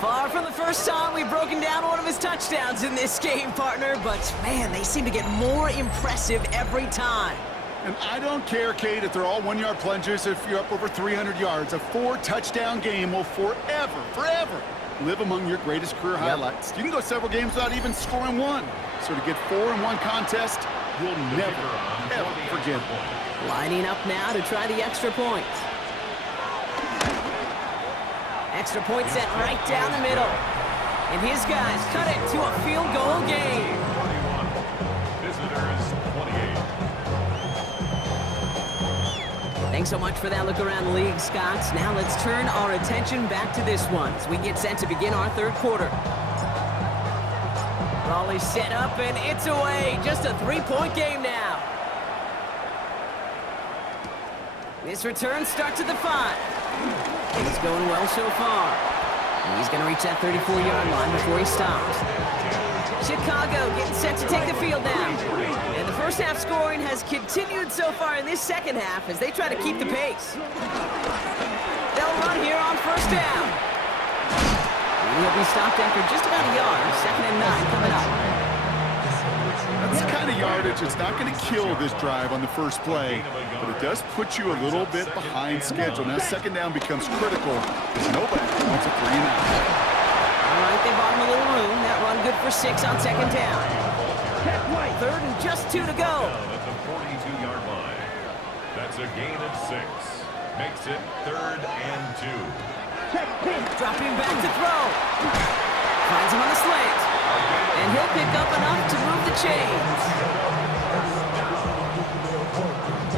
Far from the first time we've broken down one of his touchdowns in this game, partner, but man, they seem to get more impressive every time. And I don't care, Kate, if they're all 1-yard plunges, if you're up over 300 yards. A 4-touchdown game will forever live among your greatest career highlights. You can go several games without even scoring 1. So to get 4 in one contest, you'll never, ever forget it. Lining up now to try the extra point. Extra point set right down the middle. And his guys cut it to a field Thanks so much for that look around the league, Scott. Now let's turn our attention back to this one as we get set to begin our third quarter. Raleigh's set up, and it's away. Just a 3-point game now. This return starts at the 5. He's going well so far. He's going to reach that 34-yard line before he stops. Chicago getting set to take the field now. And the first half scoring has continued so far in this second half as they try to keep the pace. They'll run here on first down. And he'll be stopped after just about a yard. 2nd and 9 coming up. That's the kind of yardage that's not going to kill this drive on the first play, but it does put you a little bit behind schedule. Now 2nd down becomes critical because nobody wants a 3-and-out. All right, they bought him a little room. That run good for 6 on 2nd down. 3rd and just 2 to go. At the 42-yard line. That's a gain of 6. Makes it 3rd and 2. Dropping back to throw. Finds him on the slant. And he'll pick up enough to move the chains.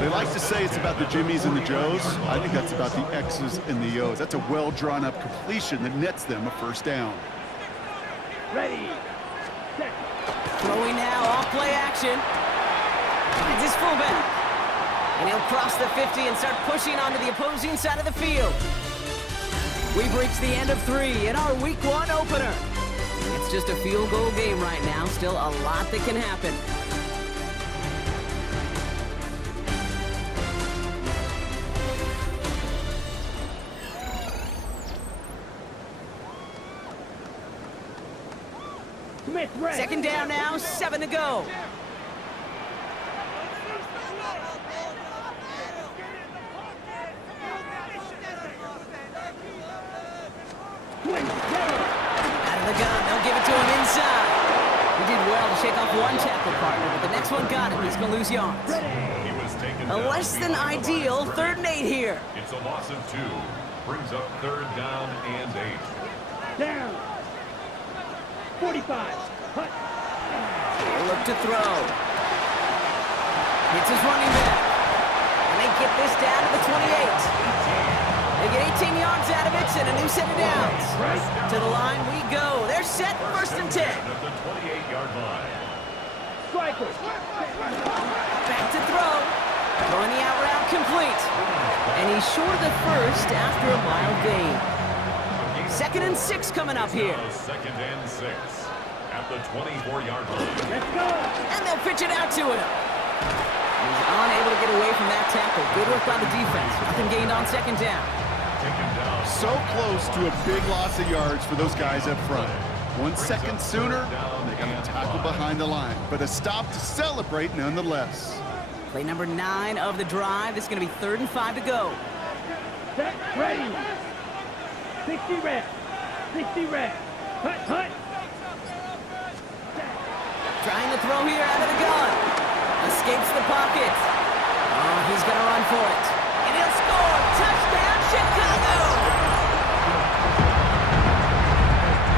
They like to say it's about the Jimmies and the Joes. I think that's about the X's and the O's. That's a well-drawn-up completion that nets them a first down. Ready. Set. Throwing now, off play action. Finds his fullback. And he'll cross the 50 and start pushing onto the opposing side of the field. We've reached the end of 3 in our Week 1 opener. It's just a field goal game right now. Still a lot that can happen. Smith ready. 2nd down now, 7 to go. Out of the gun, they'll give it to him inside. He did well to shake off one tackle partner, but the next one got him. He's going to lose yards. He was taken A down less than behind the ideal line. 3rd and 8 here. It's a loss of 2. Brings up 3rd down and 8. Down. 45. Hut. They'll look to throw. Hits his running back. And they get this down to the 28. They get 18 yards out of it and a new set of downs. To the line we go. They're set 1st and 10. At the 28-yard line. Striker. Back to throw. Throwing the out route complete. And he's short of the first after a mild gain. 2nd and 6 coming up here. 2nd and 6. At the 24-yard line. Let's go. And they'll pitch it out to him. He's unable to get away from that tackle. Good work by the defense. Nothing gained on 2nd down. Taken down. So close to a big loss of yards for those guys up front. 1 second sooner, and they got a tackle behind the line. But a stop to celebrate nonetheless. Play number 9 of the drive. This is going to be 3rd and 5 to go. Set. Ready. 60 reps. 60 reps. Hut. Hut. Trying to throw here out of the gun. Escapes the pocket. Oh, he's going to run for it. And he'll score. Touchdown, Chicago!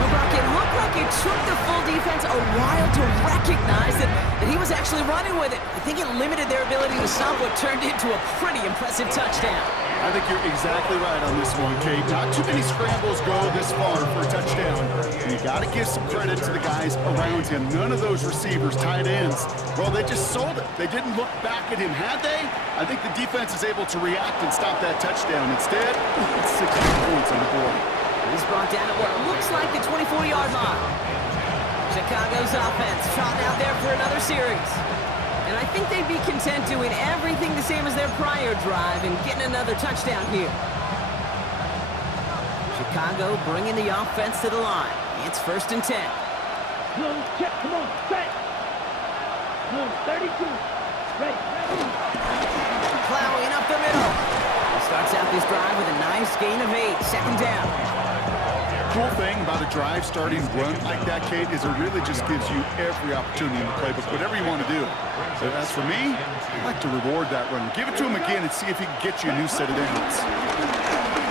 Well, Brock, it looked like it took the full defense a while to recognize that he was actually running with it. I think it limited their ability to stop what turned into a pretty impressive touchdown. I think you're exactly right on this one, Kate. Not too many scrambles go this far for a touchdown. And you got to give some credit to the guys around him. None of those receivers, tight ends, well, they just sold it. They didn't look back at him, had they? I think the defense is able to react and stop that touchdown. Instead, it's 16 points on the board. He's brought down at what looks like the 24-yard line. Chicago's offense trotting out there for another series. And I think they'd be content doing everything the same as their prior drive and getting another touchdown here. Chicago bringing the offense to the line. It's 1st and 10. Blue, check. Come on. Set. Blue, 32. Ready. Plowing up the middle. He starts out this drive with a nice gain of 8. 2nd down. Cool thing about a drive starting run like that, Kate, is it really just gives you every opportunity in the playbook, whatever you want to do. So as for me, I'd like to reward that run. Give it to him again and see if he can get you a new set of downs.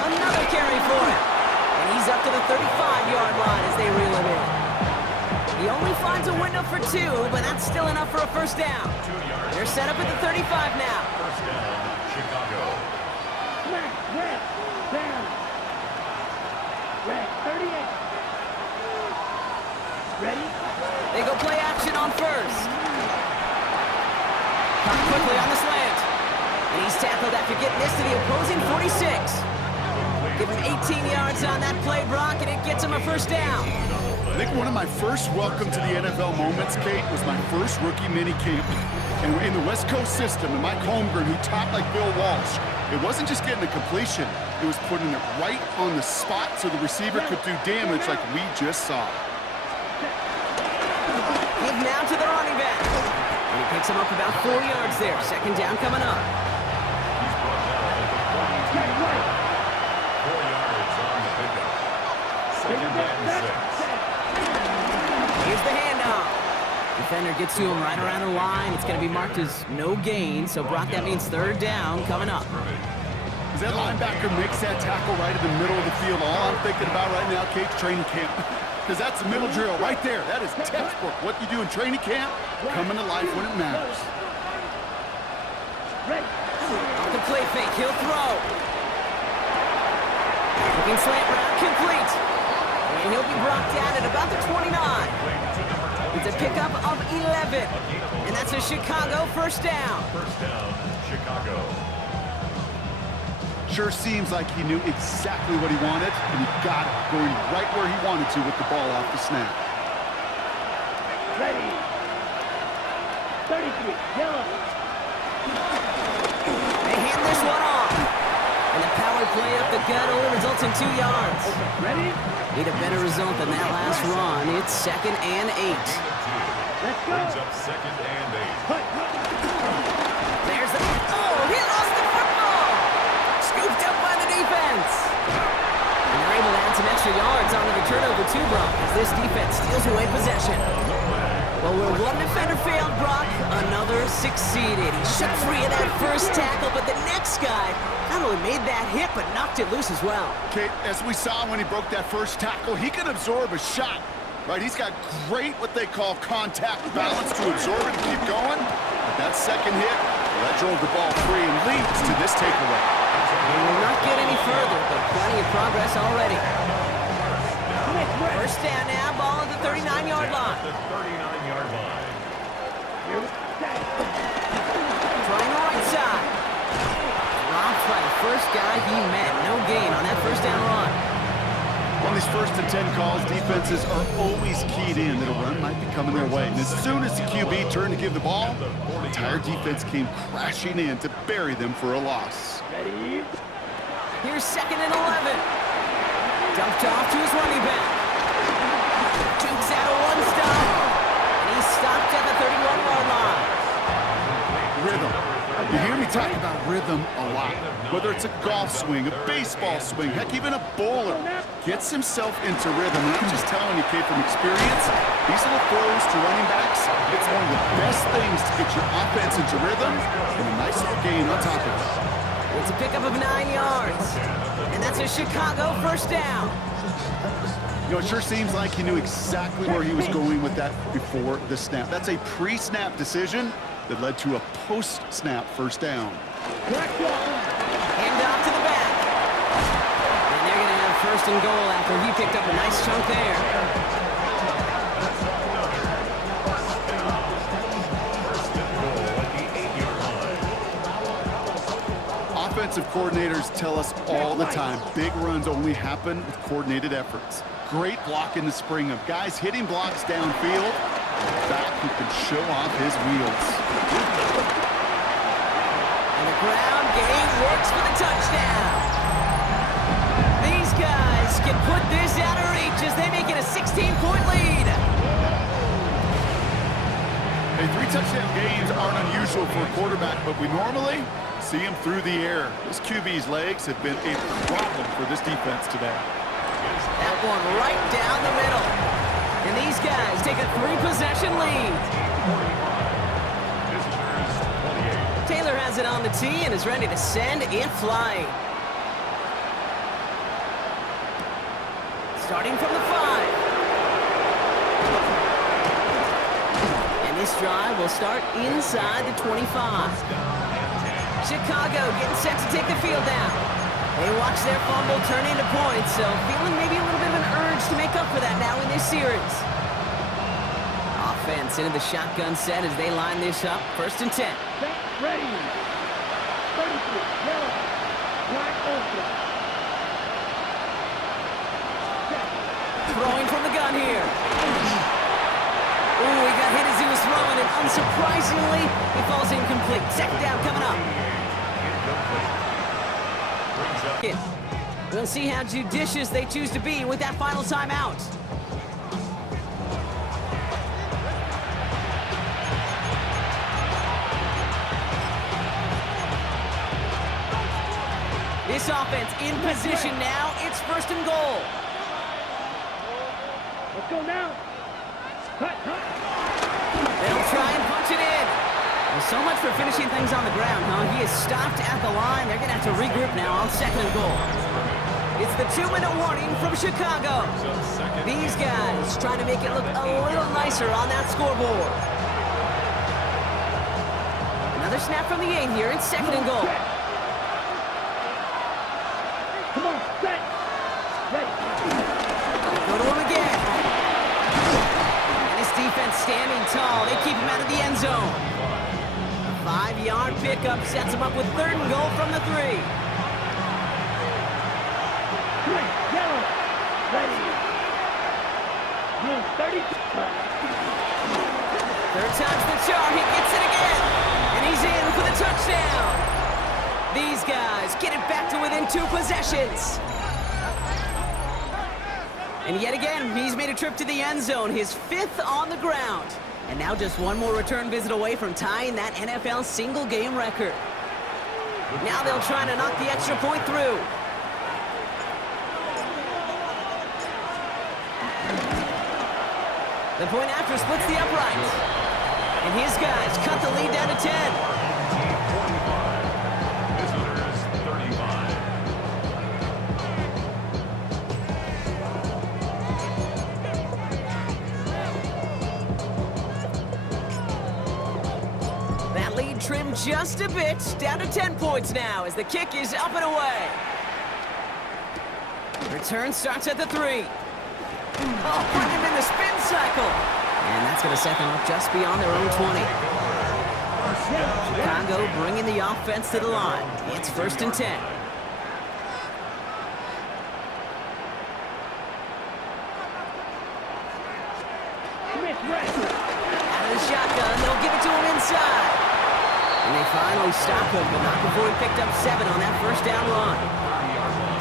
Another carry for him. And he's up to the 35-yard line as they reel him in. He only finds a window for 2, but that's still enough for a 1st down. They're set up at the 35 now. 1st down, Chicago. Smack. Red. Down. Red. 38. Ready? They go play action on first. Caught quickly on the slant. And he's tackled after getting this to the opposing 46. Give him 18 yards on that play, Brock, and it gets him a first down. I think one of my first welcome to the NFL moments, Kate, was my first rookie mini camp. And in the West Coast system, and Mike Holmgren, who taught like Bill Walsh, it wasn't just getting a completion, it was putting it right on the spot so the receiver could do damage like we just saw. Give now to the running back. And he picks him up about 4 yards there. Second down coming up. He's brought down at the 42. 4 yards on the pickup. Second and 6. Here's the handoff. Defender gets to him right around the line. It's going to be marked as no gain. So, Brock, that means third down coming up. As that linebacker makes that tackle right in the middle of the field, all I'm thinking about right now, Kate's training camp. Because that's the middle drill right there. That is textbook. What you do in training camp, coming to life when it matters. Off the play fake, he'll throw. Looking slant route, complete. And he'll be brought down at about the 29. It's a pickup of 11. And that's a Chicago first down. First down, Chicago. Sure seems like he knew exactly what he wanted, and he got it, going right where he wanted to with the ball off the snap. Ready. 33. Yellow. They hand this one off. And the power play up the gut only results in 2 yards. Ready? Need a better result than that last run. It's 2nd and 8. Let's go. Brings up 2nd and 8. There's the... Oh, he lost the football! Scooped up by the defense. And they're able to add some extra yards on the return over to Brock as this defense steals away possession. Well, where one defender failed, Brock, another succeeded. He shook free of that first tackle, but the next guy not only made that hit, but knocked it loose as well. Kate, as we saw when he broke that first tackle, he can absorb a shot, right? He's got great, what they call contact balance to absorb it and keep going. But that second hit, well, that drove the ball free and leads to this takeaway. They will not get any further, but plenty of progress already. First down now, ball at the 39-yard line. The 39-yard line. Trying the right side. Dropped by the first guy he met. No gain on that first down run. On these 1st and 10 calls, defenses are always keyed in that a run might be coming their way. And as soon as the QB turned to give the ball, the entire defense came crashing in to bury them for a loss. Ready? Here's 2nd and 11. Dumped off to his running back. Jukes out a one-stop. And he's stopped at the 31-yard line. Rhythm. You hear me talk about rhythm a lot. Whether it's a golf swing, a baseball swing, heck, even a bowler gets himself into rhythm. And I'm just telling you, Kate, from experience, these little throws to running backs, it's one of the best things to get your offense into rhythm and a nice little gain on top of it. It's a pickup of 9 yards. And that's a Chicago first down. You know, it sure seems like he knew exactly where he was going with that before the snap. That's a pre-snap decision that led to a post-snap first down. Hand off to the back. And they're going to have 1st and goal after he picked up a nice chunk there. Offensive coordinators tell us all the time, big runs only happen with coordinated efforts. Great block in the spring of guys hitting blocks downfield, back who can show off his wheels. And the ground game works for the touchdown. These guys can put this out of reach as they make it a 16-point lead. Hey, 3 touchdown gains aren't unusual for a quarterback, but we normally see him through the air. This QB's legs have been a problem for this defense today. That one right down the middle. And these guys take a 3-possession lead. Taylor has it on the tee and is ready to send it flying. Starting from the 5. And this drive will start inside the 25. Chicago getting set to take the field down. They watch their fumble turn into points, so feeling maybe a little bit of an urge to make up for that now in this series. Offense into the shotgun set as they line this up. 1st and 10. Set, ready. 33, yellow. Wide open. Throwing from the gun here. Ooh, he got hit as he was throwing, and unsurprisingly, he falls incomplete. 2nd down coming up. We'll see how judicious they choose to be with that final timeout. This offense in position now. It's 1st and goal. Let's go now. Cut. They'll try and punch it in. Well, so much for finishing things on the ground, huh? He is stopped at the line. They're going to have to regroup now on 2nd and goal. It's the 2-minute warning from Chicago. These guys trying to make it look a little nicer on that scoreboard. Another snap from the 8 here. It's 2nd and goal. Come on, set. Ready. Go to him again. And his defense standing tall. They keep him out of the end zone. A 5-yard pickup sets him up with 3rd and goal from the 3. Yellow. Ready. Blue, 30. 3rd time's the charm. He gets it again. And he's in for the touchdown. These guys get it back to within 2 possessions. And yet again, he's made a trip to the end zone, his 5th on the ground. And now just one more return visit away from tying that NFL single-game record. Now they'll try to knock the extra point through. The point after splits the uprights. And his guys cut the lead down to 10. Visitors 35. That lead trimmed just a bit, down to 10 points now as the kick is up and away. Return starts at the 3. Oh, putting him in the spin cycle. And that's going to set them up just beyond their own 20. Chicago bringing the offense to the line. It's 1st and 10. Out of the shotgun, they'll give it to him inside. And they finally stop him, but not before he picked up 7 on that 1st down run.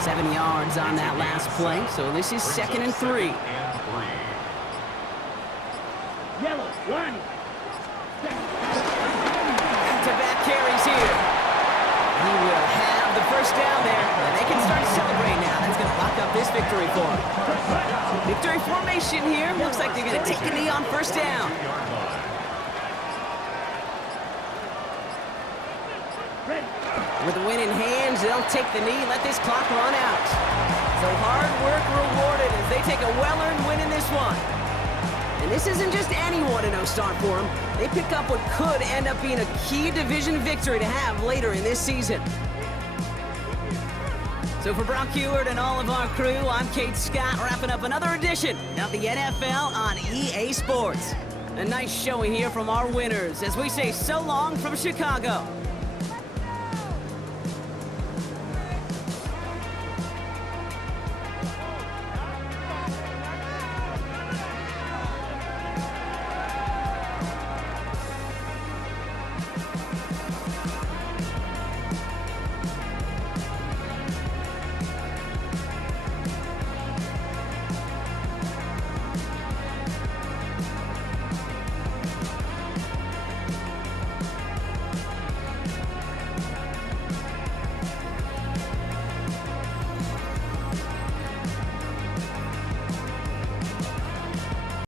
7 yards on that last play, so this is 2nd and 3. Yellow, line. Back-to-back carries here. He will have the 1st down there, and they can start to celebrate now. That's going to lock up this victory for him. Victory formation here. Looks like they're going to take a knee on 1st down. With the win in hands, they'll take the knee, let this clock run out. So hard work rewarded as they take a well-earned win in this one. And this isn't just any 1-0 start for them. They pick up what could end up being a key division victory to have later in this season. So for Brock Heward and all of our crew, I'm Kate Scott, wrapping up another edition of the NFL on EA Sports. A nice showing here from our winners as we say so long from Chicago.